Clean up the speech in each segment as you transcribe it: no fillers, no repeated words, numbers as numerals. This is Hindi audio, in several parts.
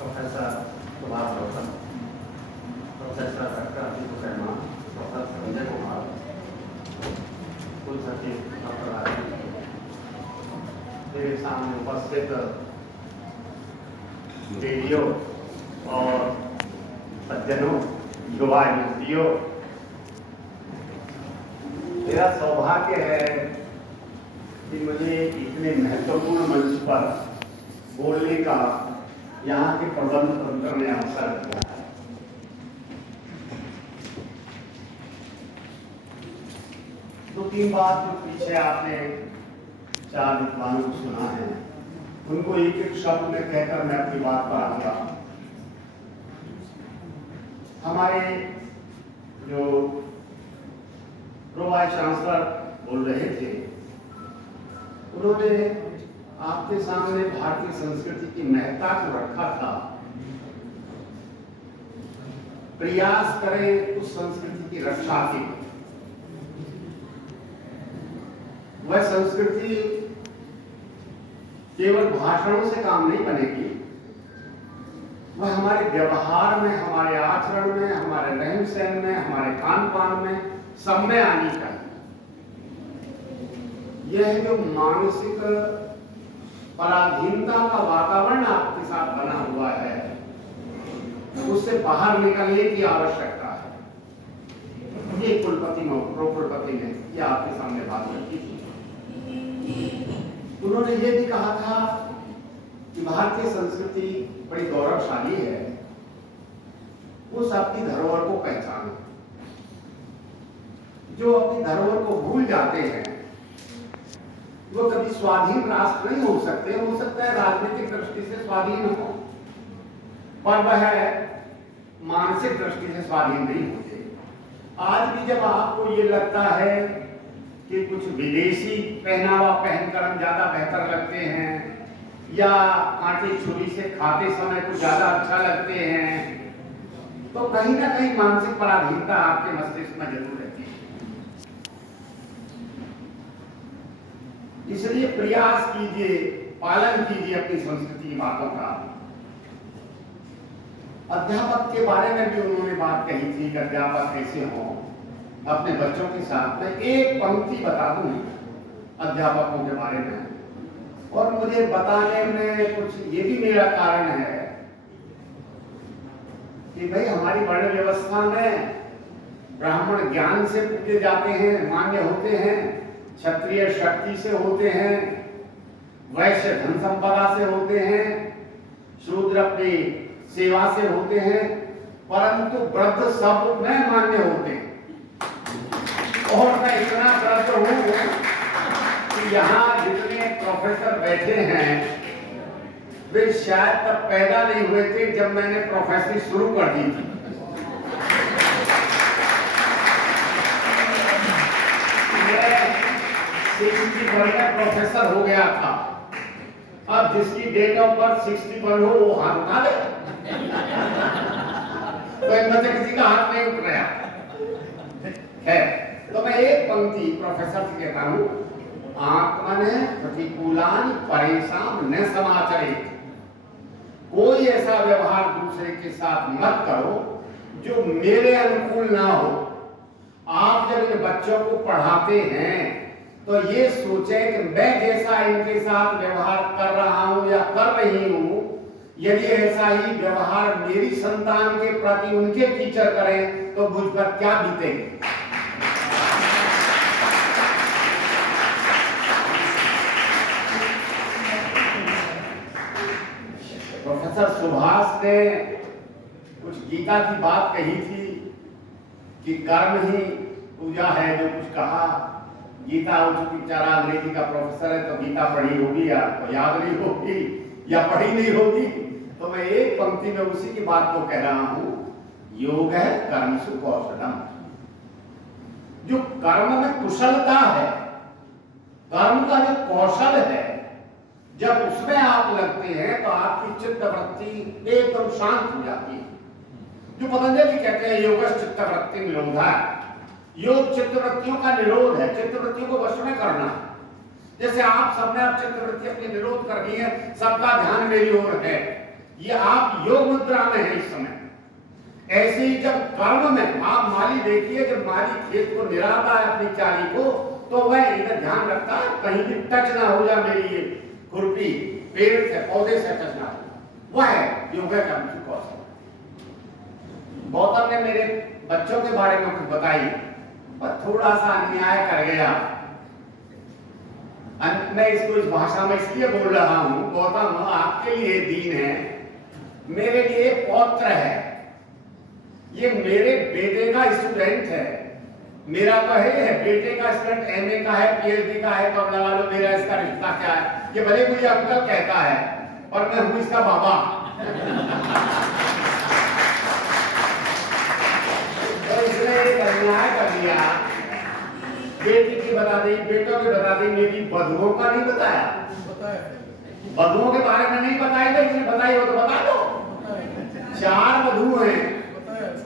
Professor Subhash Gautam, professor doctor Abhijeet Sharma, professor Sanjay Kumar, कुल सचिव डॉक्टर राजीव, मेरे सामने उपस्थित रेडियो और सज्जनों, युवा युवतियों, मेरा सौभाग्य है कि मुझे इतने महत्वपूर्ण मंच पर बोलने का यहाँ के प्रबंध तंत्र ने अवसर दिया है। दो तीन बात जो पीछे आपने चार विद्वानों को सुना है, उनको एक एक शब्द में कहकर मैं अपनी बात पर आऊंगा। हमारे जो प्रो वाइस चांसलर बोल रहे थे, उन्होंने आपके सामने भारतीय संस्कृति की महत्ता को रखा था। प्रयास करें उस संस्कृति की रक्षा की। वह संस्कृति केवल भाषणों से काम नहीं बनेगी, वह हमारे व्यवहार में, हमारे आचरण में, हमारे रहन सहन में, हमारे खान पान में, सब में आनी चाहिए। यह जो मानसिक पराधीनता का वातावरण आपके साथ बना हुआ है, उससे बाहर निकलने की आवश्यकता है। ये कुलपति प्रो कुलपति ने ये आपके सामने बात रखी थी। उन्होंने ये भी कहा था कि भारतीय संस्कृति बड़ी गौरवशाली है, उस अपनी धरोहर को पहचानो। जो अपनी धरोहर को भूल जाते हैं वो कभी स्वाधीन राष्ट्र नहीं हो सकते। हो सकता है राजनीतिक दृष्टि से स्वाधीन हो, पर वह मानसिक दृष्टि से स्वाधीन नहीं होते। आज भी जब आपको ये लगता है कि कुछ विदेशी पहनावा पहनकर हम ज्यादा बेहतर लगते हैं, या कांटे छुरी से खाते समय कुछ ज्यादा अच्छा लगते हैं, तो कहीं ना कहीं मानसिक पराधीनता आपके मस्तिष्क में जरूर रहती है। इसलिए प्रयास कीजिए, पालन कीजिए अपनी संस्कृति की बातों का। अध्यापक के बारे में भी उन्होंने बात कही थी कि अध्यापक कैसे हो अपने बच्चों के साथ। में एक पंक्ति बता दूं अध्यापकों के बारे में, और मुझे बताने में कुछ ये भी मेरा कारण है कि भाई हमारी वर्ण व्यवस्था में ब्राह्मण ज्ञान से पूजे जाते हैं, मान्य होते हैं, क्षत्रिय शक्ति से होते हैं, वैश्य धन संपदा से होते हैं, शूद्र अपनी सेवा से होते हैं, परंतु वृद्ध सब में मान्य होते हैं। और मैं इतना वृद्ध हूं कि यहाँ जितने प्रोफेसर बैठे हैं वे शायद तब पैदा नहीं हुए थे जब मैंने प्रोफेसरी शुरू कर दी थी। मैं प्रोफेसर हो गया था। अब जिसकी डेट ऑफ बर्थ 61 हो वो हाथ उठा ले। तो इनमें से किसी का हाथ नहीं उठ रहा है। तो मैं एक पंक्ति प्रोफेसर से कहता हूं, आत्मने प्रतिकूलानि परेशान न समाचरित। कोई ऐसा व्यवहार दूसरे के साथ मत करो जो मेरे अनुकूल ना हो। आप जब इन बच्चों को पढ़ाते हैं तो ये सोचे कि मैं जैसा इनके साथ व्यवहार कर रहा हूं या कर रही हूं, यदि ऐसा ही व्यवहार मेरी संतान के प्रति उनके टीचर करें तो मुझ पर क्या बीतेगी। प्रोफेसर सुभाष ने कुछ गीता की बात कही थी कि कर्म ही पूजा है, जो कुछ कहा। गीता हो चुकी, बेचारा अंग्रेजी का प्रोफेसर है तो गीता पढ़ी होगी या तो याद नहीं होगी या पढ़ी नहीं होगी। तो मैं एक पंक्ति में उसी की बात को कह रहा हूं, योग है कर्मसु कौशलम। जो कर्म में कुशलता है, कर्म का जो कौशल है, जब उसमें आप लगते हैं तो आपकी चित्त वृत्ति एकदम शांत हो जाती है। जो पतंजलि कहते हैं योग चित्त वृत्ति निरोधा। योग चित्त वृत्तियों का निरोध है, चित्त वृत्तियों को वश में करना। जैसे आप सबने आप चित्त वृत्ति अपनी निरोध करनी है, सबका ध्यान मेरी ओर है, ये आप योग मुद्रा में हैं इस समय। ऐसे ही जब कर्म में आप माली देखिए, जब माली खेत को निराता है अपनी चाली को, तो वह इधर ध्यान रखता है कहीं भी टच ना हो जाए मेरी ये खुरपी, पेड़ से पौधे से टच ना हो। वह है योग कर्म की कौशल। गौतम ने मेरे बच्चों के बारे में कुछ बताई, पर थोड़ा सा अन्याय कर गया। मैं इसको इस भाषा में इसलिए बोल रहा हूं, गौतम आपके लिए दीन है, मेरे लिए पौत्र है। ये मेरे बेटे का स्टूडेंट है। मेरा तो है बेटे का स्टूडेंट, एमए का है, पीएचडी का है, तो अब लगा लो मेरा इसका रिश्ता क्या है। ये भले मुझे अंकल कहता है, पर मैं हूं इसका बाबा। तो इसने एक अन्याय कर दिया। बेटी की बता दी, बेटों की बता दी, मेरी बधुओं का नहीं बताया। बधुओं के बारे में नहीं बताई, तो इसने बताई हो तो बता दो। 4 बधू हैं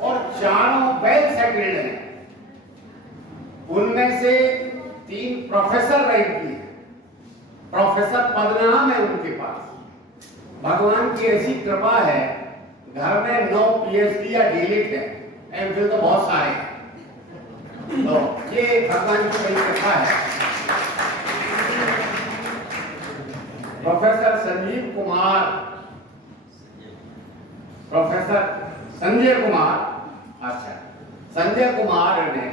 और चारों वेल सेटल्ड हैं। उनमें से 3 प्रोफेसर रैंक की है, प्रोफेसर पदनाम है उनके पास। भगवान की ऐसी कृपा है, घर में 9 पीएचडी या डीलिट है, एमफिल तो बहुत सारे हैं। तो ये भगवान की बड़ी कृपा है। प्रोफेसर संजीव कुमार, प्रोफेसर संजय कुमार, अच्छा संजय कुमार ने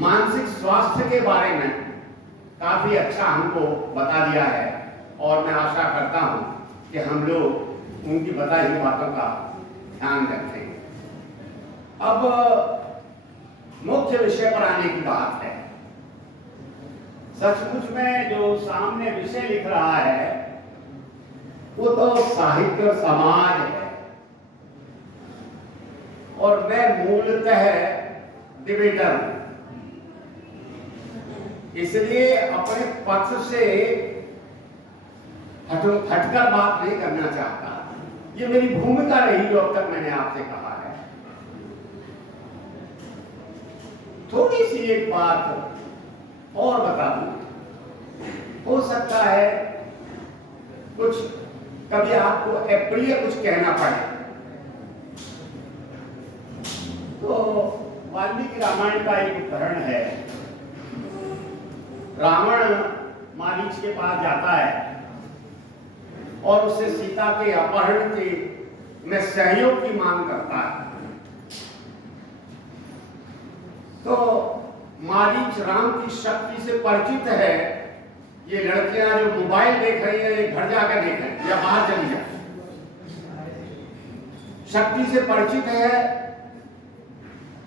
मानसिक स्वास्थ्य के बारे में काफी अच्छा हमको बता दिया है, और मैं आशा करता हूं कि हम लोग उनकी बताई हुई बातों का ध्यान रखेंगे। अब मुख्य विषय पर आने की बात है। सचमुच में जो सामने विषय लिख रहा है वो तो साहित्य और समाज है, और मैं मूलतः डिबेटर हूं, इसलिए अपने पक्ष से हटकर बात नहीं करना चाहता। ये मेरी भूमिका रही जो अब तक मैंने आपसे कहा है। थोड़ी सी एक बात और बता दूं, हो सकता है कुछ कभी आपको अप्रिय कुछ कहना पड़े। तो वाल्मीकि रामायण का एक उदाहरण है। रावण मारीच के पास जाता है और उससे सीता के अपहरण के में सहयोग की मांग करता है। तो मारीच राम की शक्ति से परिचित है। ये लड़कियां जो मोबाइल देख रही है, ये घर जाकर देखें या बाहर चली जाए, शक्ति से परिचित है,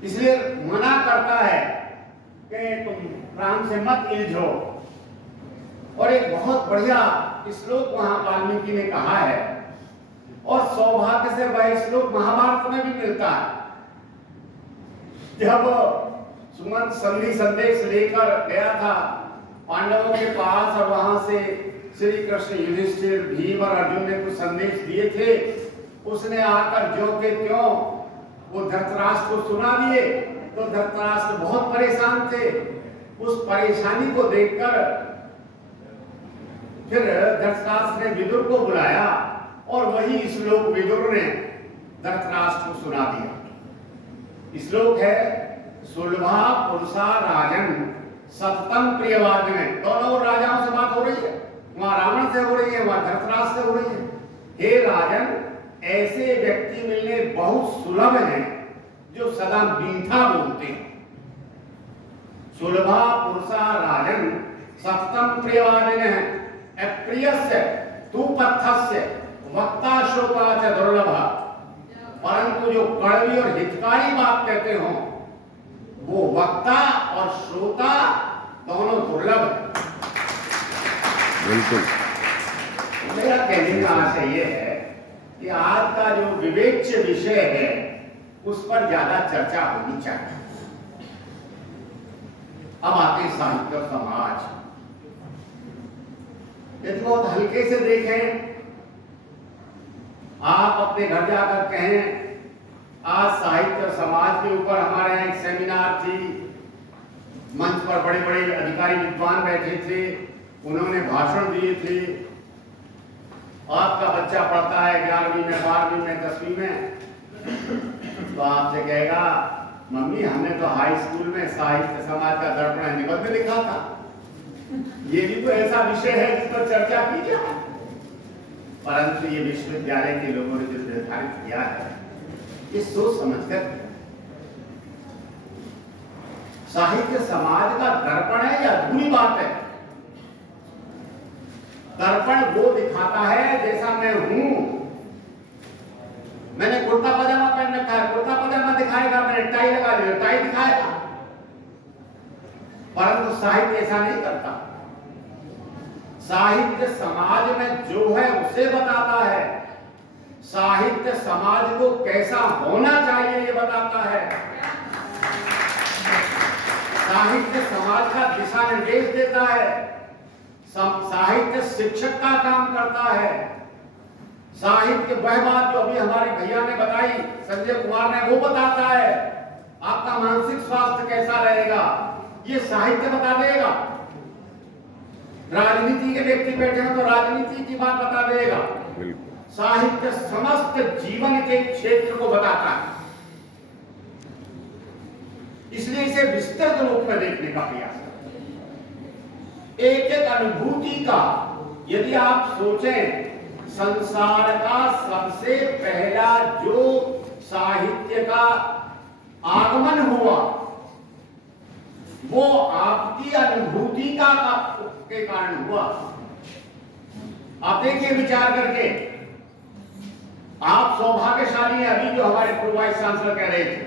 इसलिए मना करता है कि तुम राम से मत इल्झो। और एक बहुत बढ़िया श्लोक वहां वाल्मीकि ने कहा है, और सौभाग्य से वह श्लोक महाभारत में भी मिलता है। जब सुमंत संधि संदेश लेकर गया था पांडवों के पास, और वहां से श्री कृष्ण, युधिष्ठिर, भीम और अर्जुन ने कुछ संदेश दिए थे, उसने आकर ज्यों के त्यों वो धृतराष्ट्र को सुना दिए। तो धृतराष्ट्र बहुत परेशान थे। उस परेशानी को देखकर फिर धृतराष्ट्र ने विदुर को बुलाया, और वही श्लोक विदुर ने धृतराष्ट्र को सुना दिया। श्लोक है, सुलभा पुरुषा राजन सततम प्रियवादिने। दोनों राजाओं से बात हो रही है, वहां रावण से हो रही है, वहां धृतराष्ट्र से हो रही है। हे राजन, ऐसे व्यक्ति मिलने बहुत सुलभ हैं जो सदा मीठा बोलते हैं। सुलभा पुरुषा राजन सततम प्रियवादिने अप्रियस्य तु पथस्य वक्ता श्रोता च दुर्लभ। परंतु जो कड़वी और हितकारी बात कहते हो, वो वक्ता और श्रोता दोनों दुर्लभ है। बिल्कुल। मेरा कहने का आशय ये है कि आज का जो विवेच्य विषय है उस पर ज्यादा चर्चा होनी चाहिए। अब आते साहित्य और समाज। यदि बहुत हल्के से देखें, आप अपने घर जाकर कहें आज साहित्य और समाज के ऊपर हमारे यहाँ एक सेमिनार थी, मंच पर बड़े बड़े अधिकारी विद्वान बैठे थे, उन्होंने भाषण दिए थे, आपका बच्चा पढ़ता है 11वीं में, 12वीं में, 10वीं में, तो आपसे कहेगा मम्मी हमने तो हाई स्कूल में साहित्य समाज का दर्पण निबंध लिखा था। ये भी तो ऐसा विषय है जिस पर चर्चा की जाए। परंतु ये विश्वविद्यालय के लोगों ने जो निर्धारित किया है, ये सोच समझकर साहित्य समाज का दर्पण है या अधूरी बात है। दर्पण वो दिखाता है जैसा मैं हूं। मैंने कुर्ता पजामा पहन रखा है, कुर्ता पजामा दिखाएगा। मैंने टाई लगा ली, टाई दिखाएगा। परंतु साहित्य ऐसा नहीं करता। साहित्य समाज में जो है उसे बताता है। साहित्य समाज को कैसा होना चाहिए ये बताता है। साहित्य समाज का दिशा निर्देश देता है। साहित्य शिक्षक का काम करता है। साहित्य वह बात जो अभी हमारे भैया ने बताई, संजय कुमार ने, वो बताता है। आपका मानसिक स्वास्थ्य कैसा रहेगा ये साहित्य बता देगा। राजनीति के व्यक्ति बैठे हैं तो राजनीति की बात बता देगा। साहित्य समस्त जीवन के क्षेत्र को बताता है। इसलिए इसे विस्तृत रूप में देखने का प्रयास करें। एक एक अनुभूति का यदि आप सोचें, संसार का सबसे पहला जो साहित्य का आगमन हुआ वो आपकी अनुभूति का के कारण हुआ। आप देखिए विचार करके, आप सौभाग्यशाली हैं। अभी जो हमारे पूर्व वाइस चांसलर कह रहे थे,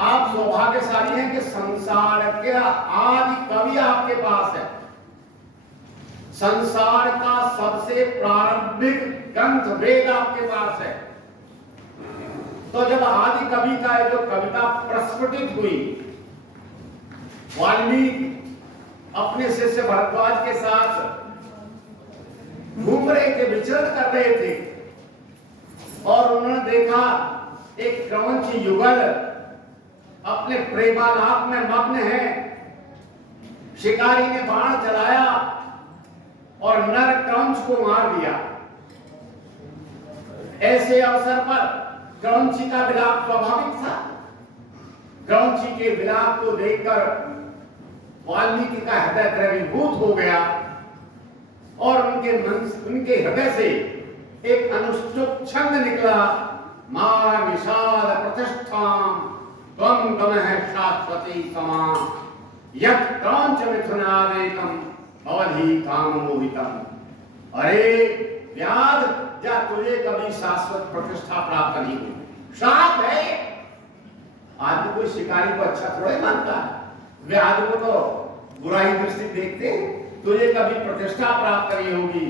आप सौभाग्यशाली हैं कि संसार के आदि कवि आपके पास है। संसार का सबसे प्रारंभिक ग्रंथ वेद आपके पास है। तो जब आदि कवि का जो कविता प्रस्फुटित हुई, वाल्मीकि अपने शिष्य भरद्वाज के साथ घूम रहे थे, विचरण कर रहे थे, और उन्होंने देखा एक क्रौंच युगल अपने प्रेमालाप में मग्न है। शिकारी ने बाण चलाया और नर क्रौंच को मार दिया। ऐसे अवसर पर क्रौंची का विलाप स्वाभाविक था। क्रौंची के विलाप को देखकर वाल्मीकि का हृदय द्रवीभूत हो गया और उनके हृदय से एक अनुष्टुप छंद निकला। मां निषाद प्रतिष्ठाम त्वं गमः शाश्वती समा यत् क्रौंच मिथुनादेकम अवधि काम मोहितम। अरे व्याध, क्या तुझे कभी शाश्वत प्रतिष्ठा प्राप्त नहीं हुई? श्राप है। आदमी कोई शिकारी को अच्छा थोड़े मानता है। व्याध को तो बुराई दृष्टि देखते हैं। तुझे कभी प्रतिष्ठा प्राप्त नहीं होगी।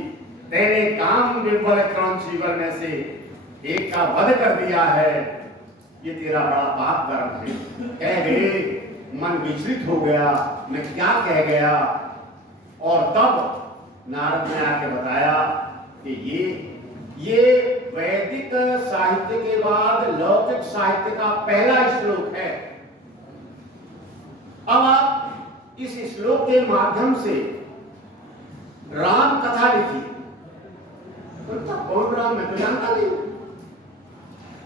तेरे काम विफल क्रौंच युगल में से एक का वध कर दिया है। ये तेरा बड़ा पाप कर्म है। कह गए, मन विचलित हो गया, मैं क्या कह गया। और तब नारद ने आके बताया कि ये वैदिक साहित्य के बाद लौकिक साहित्य का पहला श्लोक है। अब आप इस श्लोक के माध्यम से राम कथा लिखी। कौन राम, मैं तो जानता नहीं।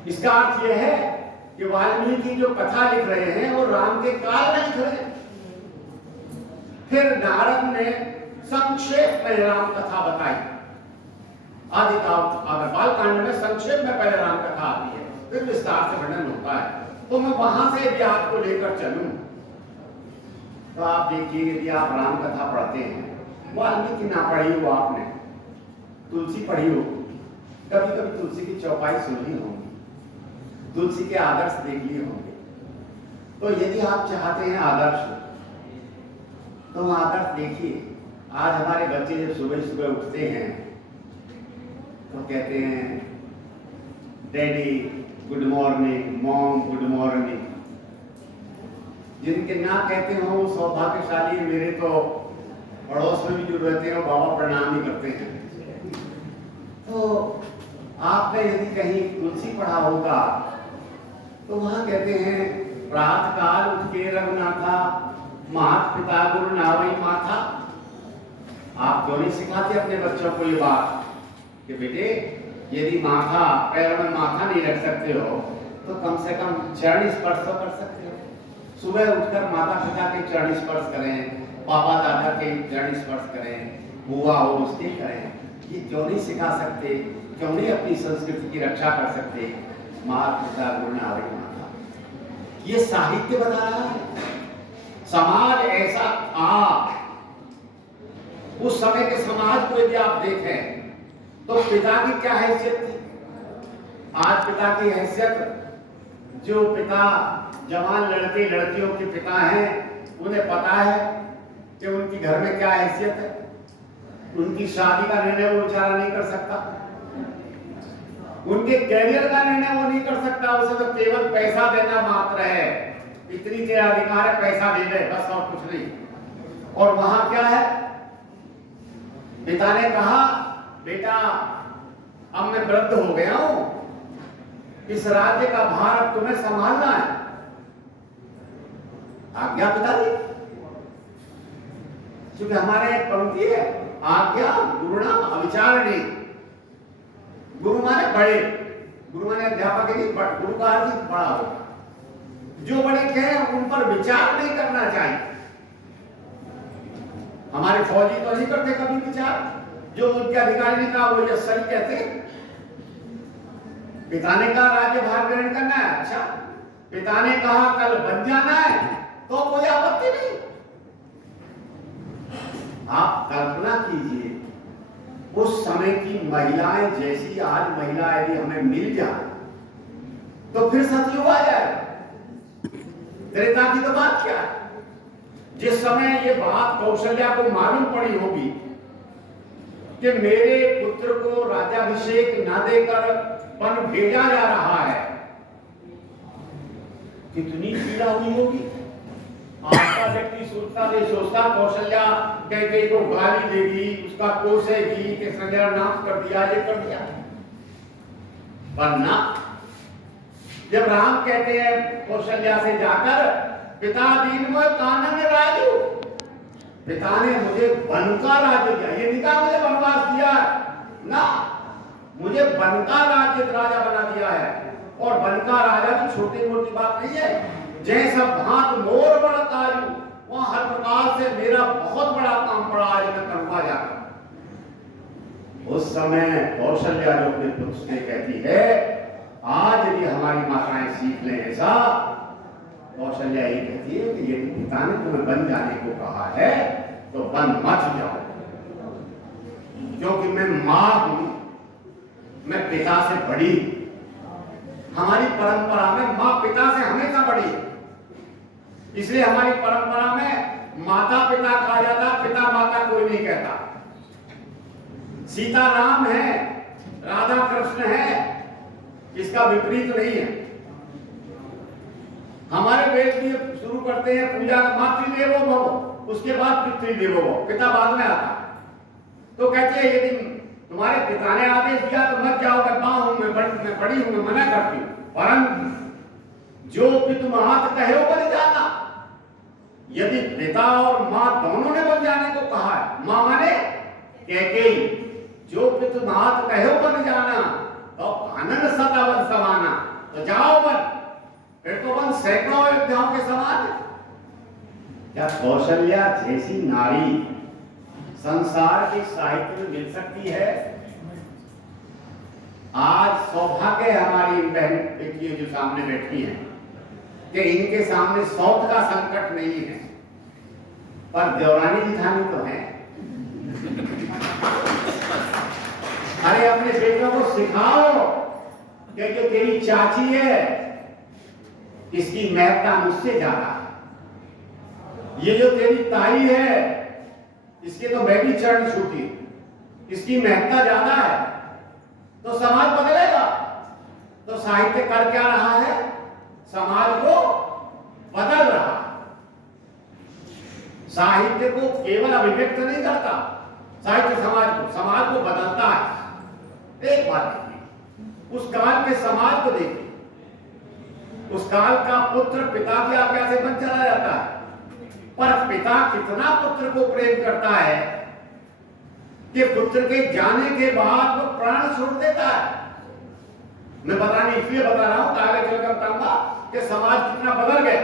इसका अर्थ यह है कि वाल्मीकि जो कथा लिख रहे हैं वो राम के काल में लिख रहे हैं। फिर नारद ने संक्षेप में राम कथा बताई। आदि बाल कांड में संक्षेप में पहले राम कथा आती है, फिर विस्तार से वर्णन होता है। तो मैं वहां से यदि आपको लेकर चलूं तो आप देखिए, यदि आप राम कथा पढ़ते हैं, वाल्मीकि ना पढ़ी हो आपने, तुलसी पढ़ी हो, कभी कभी तुलसी की चौपाई सुनी होगी, तुलसी के आदर्श देख लिए होंगे। तो यदि आप चाहते हैं आदर्श, तो आदर्श देखिए। आज हमारे बच्चे जब सुबह सुबह उठते हैं तो कहते हैं daddy good morning, mom good morning. जिनके ना कहते हो सौभाग्यशाली। मेरे तो पड़ोस में भी जो रहते हैं बाबा प्रणाम ही करते हैं। तो आपने यदि कहीं तुलसी पढ़ा होगा तो वहां कहते हैं प्रातः काल उठ के रघुनाथा मात पिता गुरु नावई माथा। आप क्यों नहीं सिखाते अपने बच्चों को ये बात? कि बेटे यदि माथा पैर में माथा नहीं रख सकते हो तो कम से कम चरण स्पर्श तो कर सकते हो। सुबह उठकर माता पिता के चरण स्पर्श करें, बाबा दादा के चरण स्पर्श करें, बुआ हो उसके करें। ये क्यों नहीं सिखा सकते? क्यों नहीं अपनी संस्कृति की रक्षा कर सकते? माता पिता गुरु नारी माता, ये साहित्य बता रहा है। समाज ऐसा था, उस समय के समाज को यदि आप देखें तो पिता की क्या हैसियत थी? आज पिता की हैसियत, जो पिता जवान लड़के लड़कियों के पिता हैं उन्हें पता है कि उनकी घर में क्या हैसियत है। उनकी शादी का निर्णय वो बेचारा नहीं कर सकता, उनके कैरियर का निर्णय वो नहीं कर सकता। उसे तो केवल पैसा देना मात्र है, इतनी तेरा अधिकार है, पैसा दे दे बस, और कुछ नहीं। और वहां क्या है, पिता ने कहा बेटा अब मैं वृद्ध हो गया हूं, इस राज्य का भार अब तुम्हें संभालना है, आज्ञा पिताजी। क्योंकि हमारे पंक्ति है आज्ञा गुरुणाम अविचारणी। गुरु माने बड़े, गुरु माने अध्यापक नहीं, गुरु का अर्थ बड़ा होगा। जो बड़े कहें उन पर विचार नहीं करना चाहिए। हमारे फौजी तो नहीं करते कभी विचार, जो उनके अधिकारी ने कहा वो यस सही कहते। पिता ने कहा राज्य भार ग्रहण करना है, अच्छा। पिता ने कहा कल बन जाना है, तो कोई आपत्ति नहीं। आप कल्पना कीजिए उस समय की महिलाएं जैसी आज महिला यदि हमें मिल जाए तो फिर सतयुग आ जाएगा। त्रेता की तो बात क्या है? जिस समय ये बात कौशल्या को मालूम पड़ी होगी कि मेरे पुत्र को राज्याभिषेक न देकर वन भेजा जा रहा है, कितनी पीड़ा हुई होगी। आपका व्यक्ति सोचता कौशल्या कैकेयी को गाली देगी, उसका कोसेगी कि संज्ञा नाश कर दिया, ये कर दिया। वरना जब राम कहते हैं कौशल्या से जाकर पिता दीन में कानन राजू, पिता ने मुझे वन का राज्य दिया, ये नहीं कहा मुझे वनवास दिया ना, मुझे वन का राज्य राजा बना दिया है। और वन का राजा तो छोटी मोटी बात नहीं है। जैसा भात मोर बड़ा कार्य, वहां हर प्रकार से मेरा बहुत बड़ा काम पड़ा, आज मैं करूंगा जाकर। उस समय कौशल्या जो अपने पुत्र से कहती है, आज यदि हमारी माताएं सीख लें ऐसा, कौशल्या ये कहती है कि यदि पिता ने तुम्हें बन जाने को कहा है तो बन मत जाओ, क्योंकि मैं मां हूं, मैं पिता से बड़ी। हमारी परंपरा में मां पिता से हमेशा बड़ी है, इसलिए हमारी परंपरा में माता पिता कहा जाता, पिता माता कोई नहीं कहता। सीता राम है, राधा कृष्ण है, इसका विपरीत नहीं है। हमारे वेद भी शुरू करते हैं पूजा मातृदेवो भव, उसके बाद पितृदेवो भव, पिता बाद में आता। तो कहते हैं यदि तुम्हारे पिता ने आदेश दिया तो मत जाओ, मैं मां हूं, मैं बड़ी हूं, मैं मना करती हूं। परंतु जो पितु महत कहे वो बन जाना। यदि पिता और मां दोनों ने बन जाने को कहा है, मां माने कैकेयी, जो पितु महत कहे वो बन जाना, तो आनंद सदा वन समाना, तो जाओ वन, फिर तो वन सैकड़ों अयोध्याओं के समान है। क्या कौशल्या जैसी नारी संसार के साहित्य में मिल सकती है? आज सौभाग्य है हमारी इन बहन बेटियां जो सामने बैठी हैं कि इनके सामने सौत का संकट नहीं है, पर देवरानी जिठानी तो है। अरे अपने बेटों को सिखाओ कि जो तेरी चाची है इसकी महत्ता मुझसे ज्यादा है, ये जो तेरी ताई है इसके तो मैं भी चरण छूती, इसकी महत्ता ज्यादा है, तो समाज बदलेगा। तो साहित्य कर क्या रहा है? समाज को बदल रहा है। साहित्य को केवल अभिव्यक्त नहीं करता, साहित्य समाज को बदलता है। एक बात देखिए, उस काल के समाज को देखिए, उस काल का पुत्र पिता की आज्ञा से बन चला जाता है, पर पिता कितना पुत्र को प्रेम करता है कि पुत्र के जाने के बाद वो प्राण छोड़ देता है। मैं बताने इसलिए बता रहा हूं, आगे चलकर बताऊंगा कि समाज कितना बदल गया।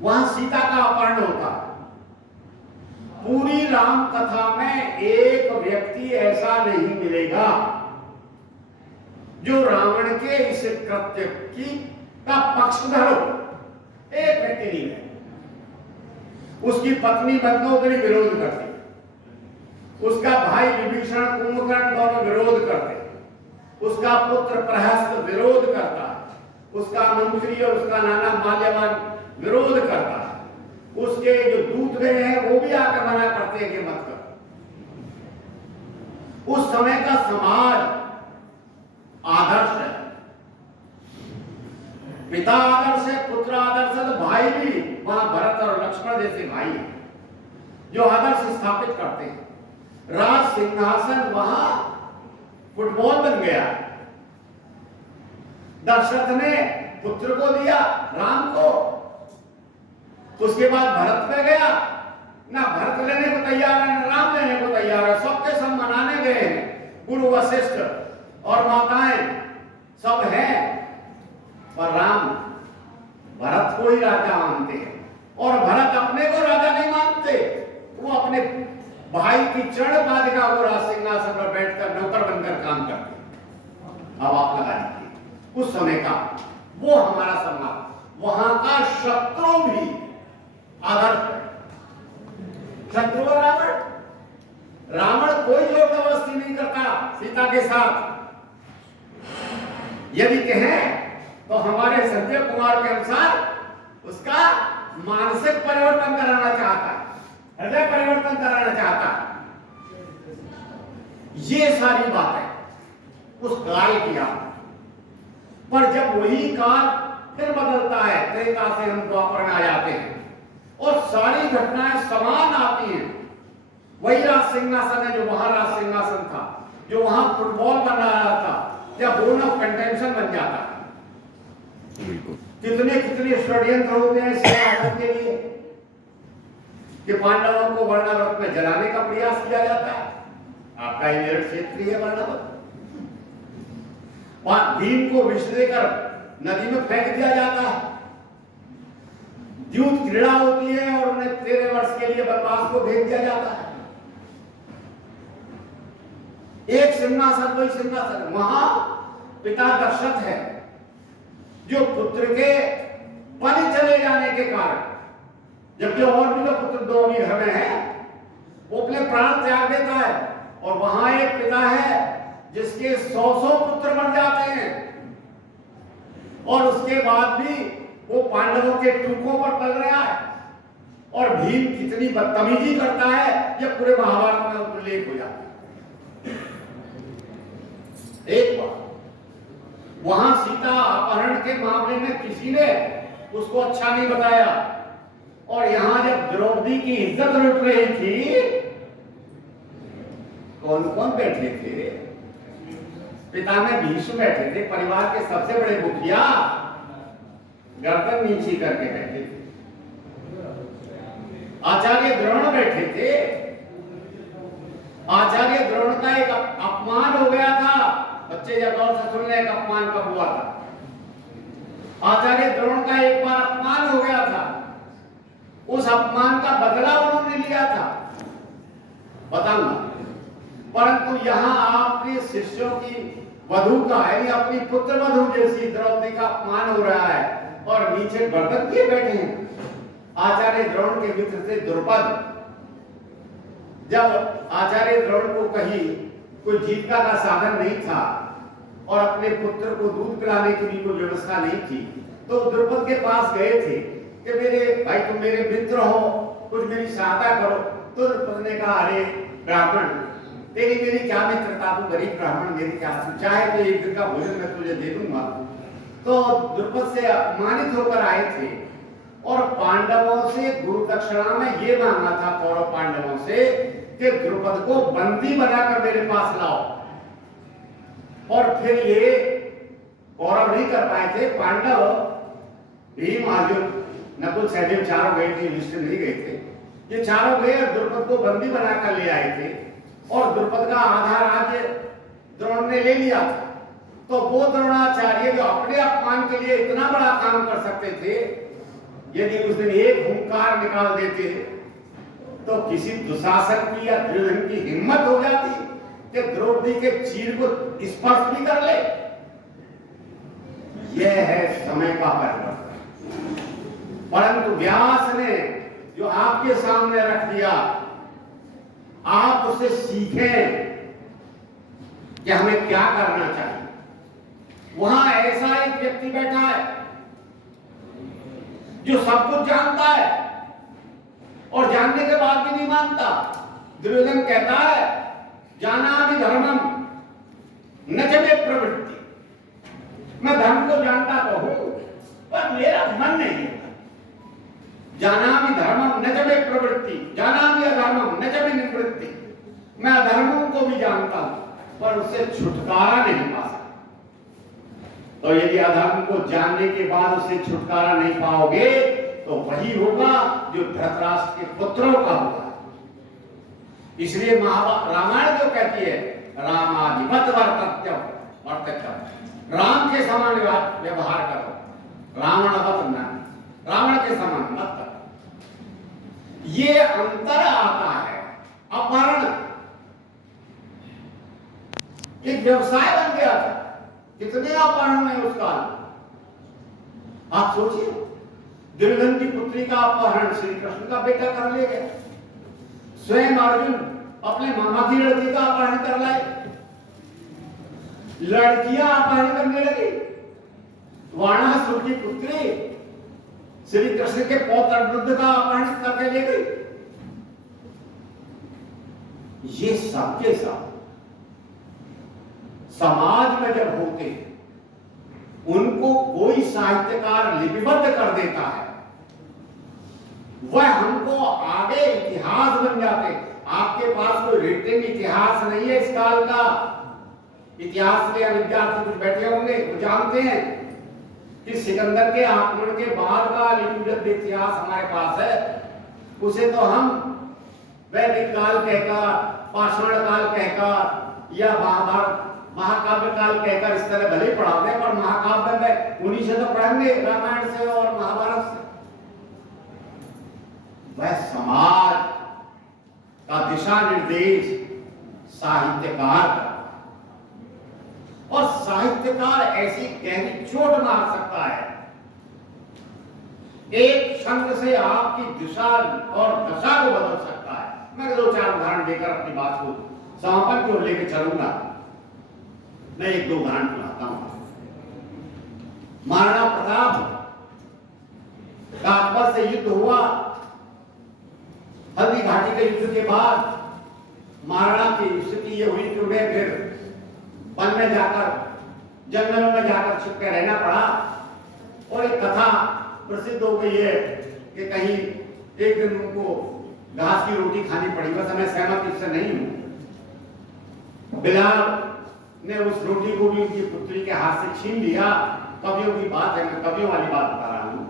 वहां सीता का अपहरण होता है। पूरी राम कथा में एक व्यक्ति ऐसा नहीं मिलेगा जो रावण के इस कृत्य की का पक्षधर हो। एक व्यक्ति नहीं है। उसकी पत्नी मंदोदरी विरोध करती, उसका भाई विभीषण कुंभकर्ण दोनों विरोध करते, उसका पुत्र प्रहस्त विरोध करता है, उसका मंत्री और उसका नाना माल्यवान विरोध करता है, उसके जो दूत गए हैं वो भी आकर मना करते हैं कि मत कर। उस समय का समाज आदर्श है, पिता आदर्श है, पुत्र आदर्श है, तो भाई भी वहां भरत और लक्ष्मण जैसे भाई हैं जो आदर्श स्थापित करते हैं। राज सिंहासन वहां फुटबॉल बन गया। दशरथ ने पुत्र को दिया राम को, उसके बाद भरत पे गया ना, भरत लेने को तैयार है ना राम लेने को तैयार है। सबके सब मनाने गए हैं, गुरु वशिष्ठ और माताएं सब हैं, पर राम भरत को ही राजा मानते हैं। और भरत अपने को राजा नहीं मानते, वो अपने भाई की चरण बालिका को राज सिंहासन पर बैठकर नौकर बनकर काम करते। अब आप लगा दीजिए उस समय का वो हमारा समाज, वहां का शत्रु भी आदर्श है। शत्रु रावण, रावण कोई जबरदस्ती नहीं करता सीता के साथ। यदि कहें तो हमारे संजय कुमार के अनुसार उसका मानसिक परिवर्तन कराना चाहता है, हृदय परिवर्तन कराना चाहता है। ये सारी बातें उस काल की आप, पर जब वही काल फिर बदलता है, त्रेता से हम द्वापर में आ जाते हैं और सारी घटनाएं समान आती हैं। वही राज सिंहासन है जो वहां राज सिंहासन था, जो वहां फुटबॉल बन रहा था, या बोन ऑफ कंटेंशन बन जाता है। कितने कितने षड्यंत्र होते हैं सिंहासन के लिए कि पांडवों को वर्णावत में जलाने का प्रयास किया जाता है। आपका ही मेरठ क्षेत्र है वर्णावत। भीम को विष देकर नदी में फेंक दिया जाता है। द्यूत क्रीड़ा होती है और उन्हें 13 वर्ष के लिए वनवास को भेज दिया जाता है। एक सिंहासन वही सिंहासन, वहां पिता दशरथ है जो पुत्र के पति चले जाने के कारण, जबकि और भी तो पुत्र दो भी घर में है, वो अपने प्राण त्याग देता है। और वहां एक पिता है जिसके 100 पुत्र मर जाते हैं और उसके बाद भी वो पांडवों के टुकड़ों पर पल रहा है। और भीम कितनी बदतमीजी करता है यह पूरे महाभारत में उल्लेख हो जाता है। एक बार वहां सीता अपहरण के मामले में किसी ने उसको अच्छा नहीं बताया, और यहां जब द्रौपदी की इज्जत लुट रही थी, कौन कौन बैठे थे? पिता में भीष्म बैठे थे, परिवार के सबसे बड़े मुखिया, गर्दन नीची करके बैठे थे। आचार्य द्रोण बैठे थे। आचार्य द्रोण का एक अपमान हो गया था। बच्चे या गौर से सुन ले, एक अपमान कब हुआ था? आचार्य द्रोण का एक बार अपमान हो गया था। उस अपमान का बदला उन्होंने लिया था, बताऊंगा। परंतु यहां आपके शिष्यों की वधु का है, अपनी पुत्र वधु जैसी द्रौपदी का अपमान हो रहा है और नीचे गर्दन किए बैठे हैं। आचार्य द्रोण के मित्र थे द्रुपद। जब आचार्य द्रोण को कहीं कोई जीविका का साधन नहीं था और अपने पुत्र को दूध पिलाने की भी कोई व्यवस्था नहीं थी, तो द्रुपद के पास गए थे कि मेरे भाई तुम मेरे मित्र हो, कुछ मेरी सहायता करो। तो द्रुपद ने कहा, अरे ब्राह्मण, तेरी मेरी क्या मित्रता, तू गरीब ब्राह्मण, मेरी क्या, चाहे तो एक दिन का भोजन मैं तुझे दे दूंगा। तो द्रुपद से अपमानित होकर आए थे और पांडवों से गुरु दक्षिणा में ये मांगा था, कौरव पांडवों से, कि द्रुपद को बंदी बनाकर मेरे पास लाओ। और फिर ये कौरव नहीं कर पाए थे, पांडव, भीम, अर्जुन, नकुल, सहदेव चारों गए थे, युधिष्ठिर नहीं गए थे। ये चारों गए और द्रुपद को बंदी बनाकर ले आए थे और द्रुपद का आधा राज्य द्रोण ने ले लिया था। तो वो द्रोणाचार्य जो अपने अपमान के लिए इतना बड़ा काम कर सकते थे, यदि उस दिन एक हुंकार निकाल देते तो किसी दुशासन की या दुर्योधन की हिम्मत हो जाती कि द्रौपदी के चीर को स्पर्श भी कर ले। यह है समय का परिवर्तन। परंतु व्यास ने जो आपके सामने रख दिया, आप उससे सीखें कि हमें क्या करना चाहिए। वहां ऐसा एक व्यक्ति बैठा है जो सब कुछ जानता है और जानने के बाद भी नहीं मानता। दुर्योधन कहता है जानामि धर्मम न च मे प्रवृत्ति, मैं धर्म को जानता तो हूं पर मेरा मन नहीं है। जानामि धर्मम न च मे प्रवृत्ति जानामि अधर्मम न च मे निवृत्ति, मैं अधर्मों को भी जानता हूं पर उससे छुटकारा नहीं पा सकता। तो यदि अधर्म को जानने के बाद उससे छुटकारा नहीं पाओगे तो वही होगा जो धृतराष्ट्र के पुत्रों का होगा। इसलिए रामायण जो कहती है रामाधिपत वर्तत्यम, राम के समान व्यवहार करो, रावणवत न, रावण के समान मत करो। ये अंतर आता है। अपहरण एक व्यवसाय बन गया था। कितने अपहरण है उस काल। आप सोचिए, दुर्योधन की पुत्री का अपहरण श्री कृष्ण का बेटा कर ले गया। स्वयं अर्जुन अपने मामा की लड़की का अपहरण कर लाए। लड़कियां अपहरण करने लगी। वाणासुर की पुत्री श्री कृष्ण के पौत्र वृद्ध का अपहरण करके ले गई। ये सबके सब समाज में जब होते हैं, उनको कोई साहित्यकार लिपिबद्ध कर देता है, वह हमको आगे इतिहास बन जाते। आपके पास कोई रिटन इतिहास नहीं है इस काल का। इतिहास के विद्यार्थी कुछ बैठे होंगे, वो जानते हैं कि सिकंदर के आक्रमण के बाद का लिपिबद्ध इतिहास हमारे पास है। उसे तो हम वैदिक काल कहकर, पाषाण काल कहकर या महाभारत महाकाव्य काल कहकर इस तरह भले पढ़ाते हैं, पर महाकाव्य में उन्हीं से तो पढ़ेंगे, रामायण से और महाभारत से। वह समाज का दिशा निर्देश साहित्यकार का, और साहित्यकार ऐसी गहरी चोट मार सकता है, एक छंद से आपकी दिशा और दशा को बदल सकता है। मैं 2-4 उदाहरण देकर अपनी बात को समापन की ओर लेकर चलूंगा। मैं 1-2 उदाहरण सुनाता हूं। महाराणा प्रताप का अकबर से युद्ध हुआ। हल्दी घाटी के युद्ध के बाद महाराणा की स्थिति ये हुई कि उन्हें फिर वन में जाकर, जंगलों में जाकर छिप के रहना पड़ा। और एक कथा प्रसिद्ध हो गई है कि कहीं एक दिन उनको घास की रोटी खानी पड़ी। बस मैं सहमत इससे नहीं हूं। बिलाल ने उस रोटी को भी उनकी पुत्री के हाथ से छीन लिया। कवियों की बात है, मैं कवियों वाली बात बता रहा हूं।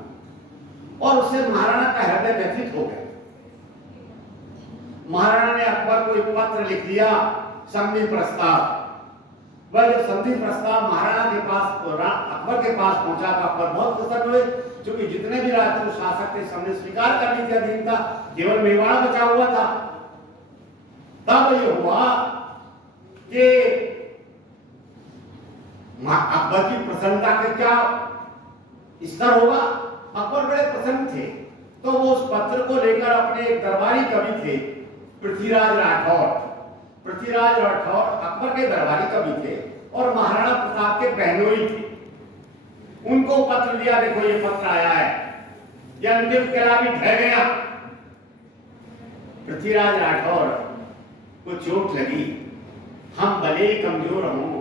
और उससे महाराणा का हृदय व्यथित हो गया। महाराणा ने अकबर को एक पत्र लिख दिया, संधि प्रस्ताव। वह जब संधि प्रस्ताव महाराणा के पास, अकबर के पास पहुंचा तो अकबर बहुत प्रसन्न हुए, क्योंकि जितने भी राजपूत शासक थे सबने स्वीकार कर ली थी अधीनता, केवल मेवाड़ बचा हुआ था। तब ये हुआ कि अकबर की प्रसन्नता का क्या स्तर होगा। अकबर बड़े प्रसन्न थे, तो वो उस पत्र को लेकर अपने एक दरबारी कवि थे पृथ्वीराज राठौर। पृथ्वीराज राठौर अकबर के दरबारी कवि थे और महाराणा प्रताप के बहनोई थे। उनको पत्र दिया, देखो ये पत्र आया है, ये अंतिम किला भी ढह गया। पृथ्वीराज राठौर को चोट लगी। हम भले ही कमजोर हों,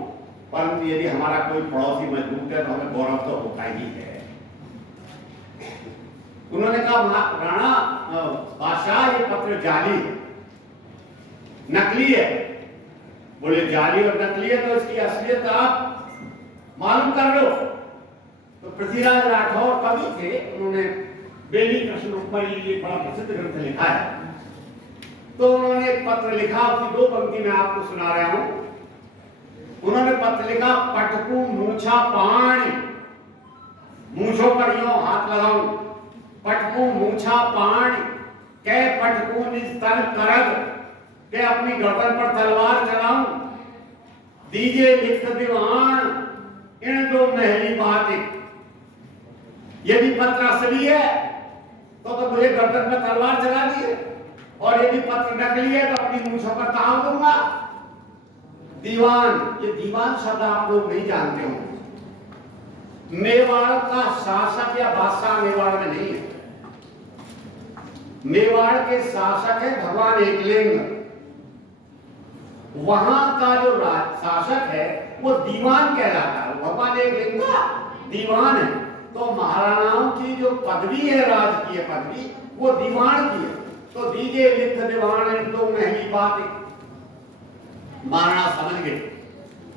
परंतु यदि हमारा कोई पड़ोसी मजबूत है तो हमें गौरव तो होता ही है। उन्होंने कहा राणा बादशाह, ये पत्र जाली है, नकली है। बोले जाली और नकली है तो इसकी असलियत आप मालूम कर लो। तो पृथ्वीराज राठौर कवि थे, उन्होंने बेली कृष्ण रूपमणी ये बड़ा प्रसिद्ध ग्रंथ लिखा है। तो उन्होंने एक पत्र लिखा, उसकी 2 पंक्ति मैं आपको सुना रहा हूं। उन्होंने पत्र लिखा, पटकू मूछा पाणी, मूछों पर यूं हाथ लगाऊं, पटकू मूछा पाणी, कै पटकू निज तन करग, के अपनी गर्दन पर तलवार चलाऊं, दीजे लिख दीवान इन 2 महली बातें। यदि पत्र असली है तो मुझे गर्दन पर तलवार चला दी, और यदि पत्र नकली है तो अपनी मूछों पर ताव दूंगा। दीवान, ये दीवान शब्द आप लोग नहीं जानते हो। मेवाड़ का शासक या बादशाह मेवाड़ में नहीं है। मेवाड़ के शासक है भगवान एकलिंग। वहां का जो शासक है वो दीवान कहलाता है, भगवान एकलिंग का दीवान है। तो महाराणाओं की जो पदवी है, राजकीय पदवी, वो दीवान की है। तो दीजे लिख दीवान इन 2 महली बातें। महाराणा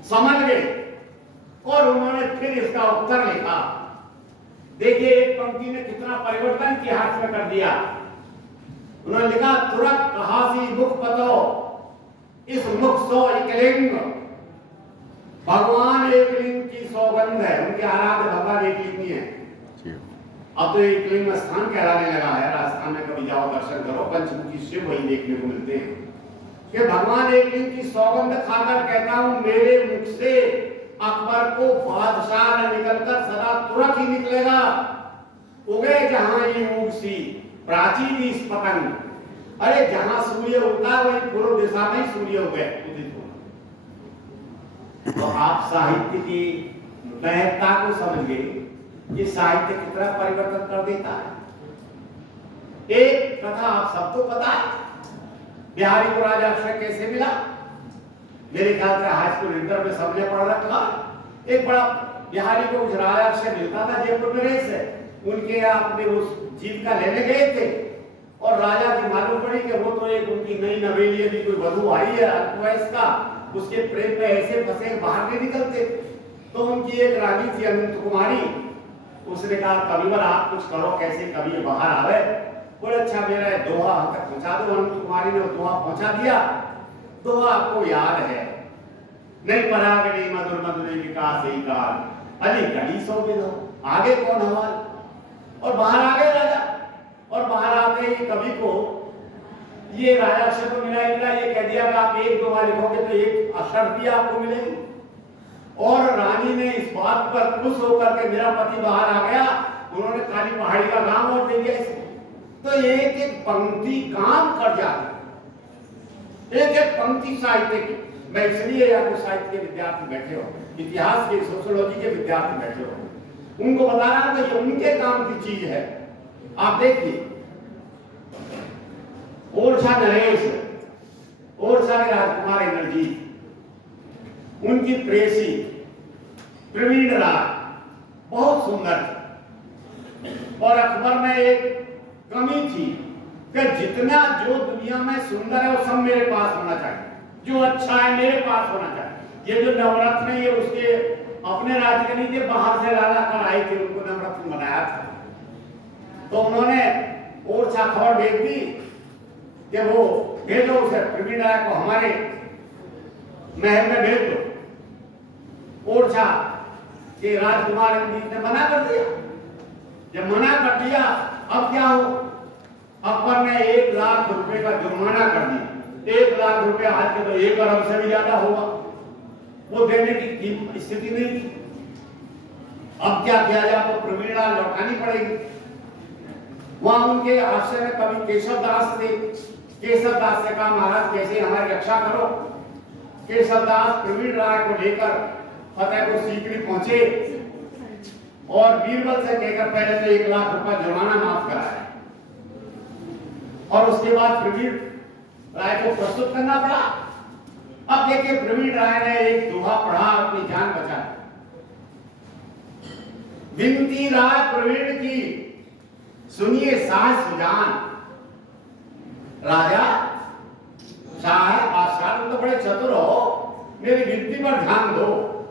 समझ गए और उन्होंने फिर इसका उत्तर लिखा। देखिए एक पंक्ति ने कितना परिवर्तन इतिहास में कर दिया। उन्होंने लिखा, तुरंत कहासी मुख पतो इस मुख सो एकलिंग, भगवान एकलिंग की सौगंध है। उनके आराध्य भगवान एकलिंग ही है। अब तो एकलिंग स्थान कहलाने लगा है। राजस्थान में कभी जाओ दर्शन करो, पंचमुखी शिव वही देखने को मिलते हैं कि भगवान एकलिंग की सौगंध खाकर कहता हूं, मेरे मुख से अकबर को बादशाह न निकलकर सदा तुरक ही निकलेगा। उगे जहां ये ऊगसी प्राची भी इस पतंग, अरे जहां सूर्य उगता वही पूर्व दिशा में सूर्य उदित हो। तो आप साहित्य की महत्ता को समझ गए कि साहित्य कितना परिवर्तन कर देता है। एक कथा आप सबको पता है, बिहारी को राजाक्षर कैसे मिला? मेरे ख्याल से हाई स्कूल इंटर में सबने पढ़ रखा। एक बड़ा बिहारी को कुछ राजाक्षर मिलता था जयपुर में रहे से, उनके यहाँ अपने उस जीविका लेने गए थे और राजा की मालूम पड़ी कि वो तो एक उनकी नई नवेली यदि कोई वधू आई है अल्पवयस का, उसके प्रेम में ऐसे फंसे बाहर नहीं निकलते। तो उनकी एक रानी थी अनंत कुमारी, उसने कहा कविवर आप कुछ करो कैसे कवि बाहर आवे। बोले अच्छा मेरा दोहा हम तक पहुंचा दो। अनंत कुमारी ने दोहा पहुंचा दिया। दोहा आपको याद है, नहीं परागणी मधुर मधुर विकास ही काल अली कड़ी सो बिलो, आगे कौन हवाल। और बाहर आ गए राजा, और बाहर आते ही कवि को ये राजाक्षर को मिला, ये कह दिया कि आप 1 दोहा लिखोगे तो 1 अक्षर भी आपको मिलेगी। और रानी ने इस बात पर खुश होकर के मेरा पति बाहर आ गया, उन्होंने काली पहाड़ी का नाम और दे दिया इसको। तो एक एक पंक्ति काम कर जाती, एक एक पंक्ति साहित्य की। मैं इसलिए या तो साहित्य के विद्यार्थी बैठे हो, इतिहास के सोशियोलॉजी के विद्यार्थी बैठे हो, उनको बता रहा हूं कि ये उनके काम की चीज है। आप देखिए ओरछा नरेश, ओरछा के राजकुमार इंद्रजीत, उनकी प्रेसी प्रवीण राय बहुत सुंदर थी। और अकबर में एक कमी थी कि जितना जो दुनिया में सुंदर है वो सब मेरे पास होना चाहिए, जो अच्छा है मेरे पास होना चाहिए। ये जो नवरत्न ये उसके अपने राज्य के नहीं थे, बाहर से लाला कर आए थे, उनको नवरत्न बनाया था। तो उन्होंने ओरछा खबर भेज दी कि वो भेजो उसे प्रवीण राय को हमारे महल में भेज दो। ओरछा के राजकुमार इंद्रजीत ने मना कर दिया। जब मना कर दिया अब क्या हो, अकबर ने 1 लाख रुपए का जुर्माना कर दिया। 1 लाख रुपए आज के तो 1 अरब से भी ज्यादा होगा, वो देने की स्थिति नहीं थी। अब क्या किया जाए, तो प्रवीण राय लौटानी पड़ेगी। वहां उनके आश्रय में कवि केशव दास थे। केशव दास से कहा महाराज कैसे हमारी रक्षा करो। केशव दास प्रवीण राय को लेकर फतेहपुर सीकरी पहुंचे और बीरबल से कहकर पहले तो 1 लाख रुपया जुर्माना माफ कराया और उसके बाद प्रवीण राय को प्रस्तुत करना पड़ा। अब देखिए प्रवीण राय ने एक दोहा पढ़ा, अपनी जान बचा। विनती राय प्रवीण की सुनिए साहस सुजान, राजा शाह बादशाह तुम तो बड़े चतुर हो, मेरी विनती पर ध्यान दो।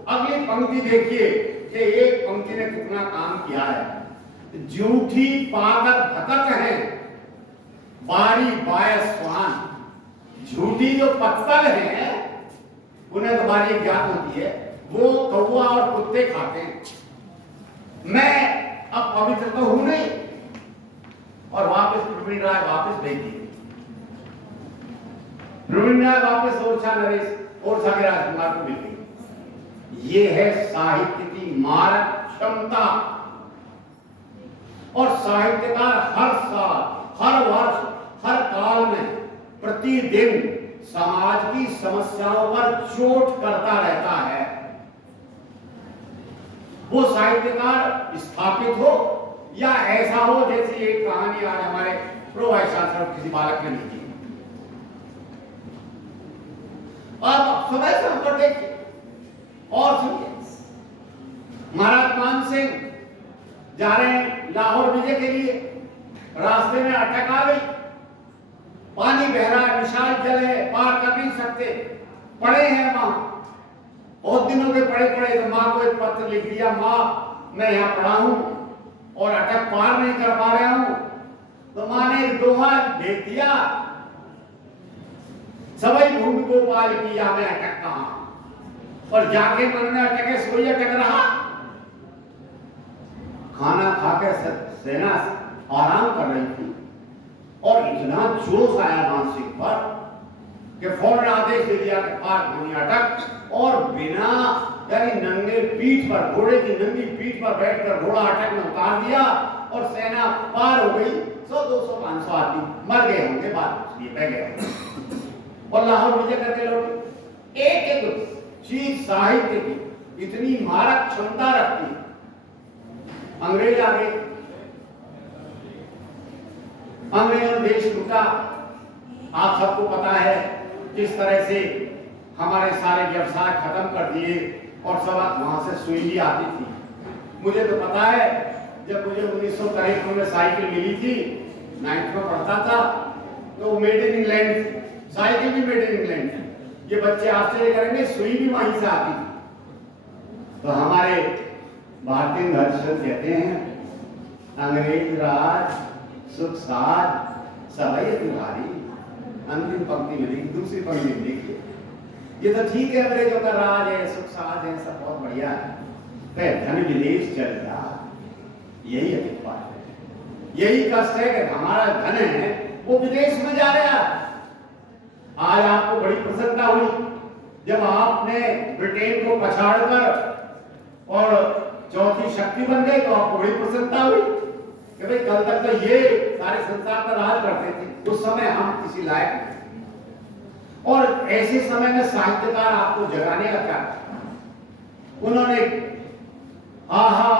अगली पंक्ति देखिए कि एक पंक्ति ने कितना काम किया है। जूठी पाकर भटक है बारी बाय स्वान, झूठी जो पत्तल है उन्हें तुम्हारी ज्ञात होती है, वो कौवा और कुत्ते खाते हैं। मैं अब पवित्र तो हूं नहीं। और वापस प्रवीण राय वापस भेज दिए। प्रवीण राय वापस ओरछा नरेश ओरछा के राजकुमार को मिल गई। ये है साहित्य की मारक क्षमता। और साहित्यकार हर साल, हर वर्ष, हर काल में प्रतिदिन समाज की समस्याओं पर चोट करता रहता है। वो साहित्यकार स्थापित हो या ऐसा हो जैसी एक कहानी आज हमारे प्रो वाइस चांसलर किसी बालक ने लिखी। अब समय से हमको देखिए और सुनिए। महाराज मान सिंह जा रहे हैं लाहौर विजय के लिए, रास्ते में अटक आ गई। पानी बह रहा है, विशाल जल है, पार कर नहीं सकते, पड़े हैं वहां। बहुत दिनों के पड़े तो माँ को एक पत्र लिख दिया, माँ मैं यहाँ पड़ा हूं और अटक पार नहीं कर पा रहा हूं। तो माँ ने एक दोहा भेज दिया, सबई ढूंढ गोपाल किया मैं अटक कहां। और जाके मन में अटके सोई अटक रहा। खाना खाकर सेना आराम कर रही थी और इतना जोश आया मानसिक पर कि फौरन आदेश दे दिया कि पार होनी अटक। और बिना यानी नंगे पीठ पर, घोड़े की नंगी पीठ पर बैठकर घोड़ा अटक में उतार दिया और सेना पार हो गई। 100, 200, 500 आदमी मर गए होंगे, बाद ये बह गए और लाहौर विजय करके लौटे। एक एक चीज साहित्य की इतनी मारक क्षमता रखती है। अंग्रेज आ गए, अंग्रेजों ने देश लूटा। आप सबको पता है किस तरह से हमारे सारे व्यवसाय खत्म कर दिए और सब वहां से सुई भी आती थी। मुझे तो पता है जब मुझे 1963 में साइकिल मिली थी, 9th में पढ़ता था, तो मेड इन इंग्लैंड, साइकिल भी मेड इन इंग्लैंड। ये बच्चे आश्चर्य करेंगे, सुई भी वहीं से आती थी। तो हमारे भारतीय दर्शन कहते हैं अंग्रेज राज सुख साज सवै तुम्हारी। अंतिम पंक्ति में देखिए, दूसरी पंक्ति में देखिए, ये तो ठीक है अंग्रेजों का राज है, सुख साज है, सब बहुत बढ़िया है, धन विदेश चल रहा। यही अधिक बात है, यही कष्ट है कि हमारा धन है वो विदेश में जा रहा है। आज आपको बड़ी प्रसन्नता हुई जब आपने ब्रिटेन को पछाड़कर और चौथी शक्ति बन गए, तो आपको बड़ी प्रसन्नता हुई कि भाई कल तक तो ये सारे संसार पर राज करते थे, उस समय हम किसी लायक नहीं। और ऐसे समय में साहित्यकार आपको जगाने का क्या, उन्होंने हा हा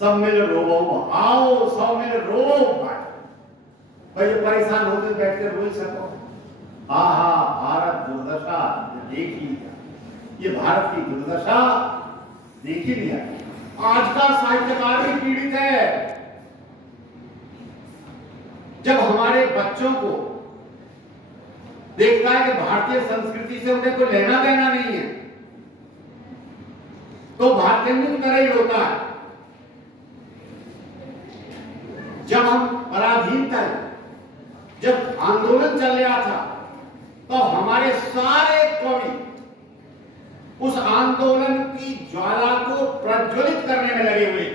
सब मिल रो, आओ सब मिल रो भाई, जो परेशान होते बैठ कर रो सको। हा हा भारत दुर्दशा देख लिया, ये भारत की दुर्दशा देख ही लिया। आज का साहित्यकार भी पीड़ित है। जब हमारे बच्चों को देखता है कि भारतीय संस्कृति से उन्हें कोई लेना देना नहीं है, तो भारतीय की तरह ही होता है। जब हम पराधीन थे, जब आंदोलन चल रहा था, तो हमारे सारे कवि उस आंदोलन की ज्वाला को प्रज्वलित करने में लगे हुए।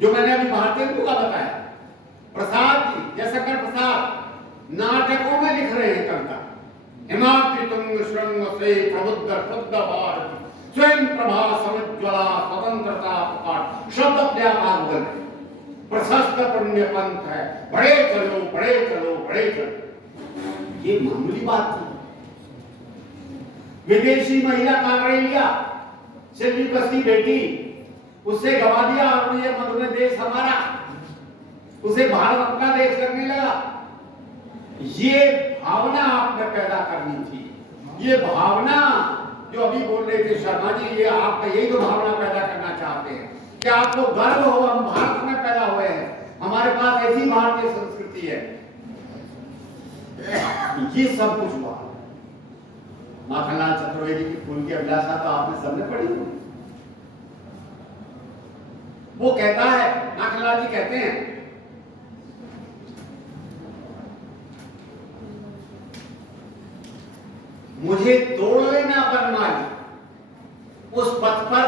जो मैंने अभी भारतीय का बताया, प्रसाद जी, जयशंकर प्रसाद नाटकों में लिख रहे हैं कविता, हिमाद्रि तुंग श्रृंग से प्रबुद्ध शुद्ध भारत स्वयं प्रभा समुज्ज्वला स्वतंत्रता प्रकाश शब्द व्यापार प्रशस्त पुण्य पंथ है, बड़े चलो बड़े चलो बड़े चलो। ये मामूली बात थी। विदेशी महिला कांग्रेलिया सिल्विकस की बेटी, उससे गवा दिया और ये मधुर देश हमारा, उसे भारत अपना देश करने लगा। ये भावना आपने पैदा करनी थी। ये भावना जो अभी बोल रहे थे शर्मा जी, ये आप यही तो भावना पैदा करना चाहते हैं कि आपको गर्व हो हम भारत में पैदा हुए हैं, हमारे पास ऐसी भारतीय संस्कृति है। ये सब कुछ हुआ। माखनलाल चतुर्वेदी की फूल की अभिलाषा तो आपने सबने पढ़ी। वो कहता है, माखनलाल जी कहते हैं मुझे तोड़ लेना बनमाली, उस पथ पर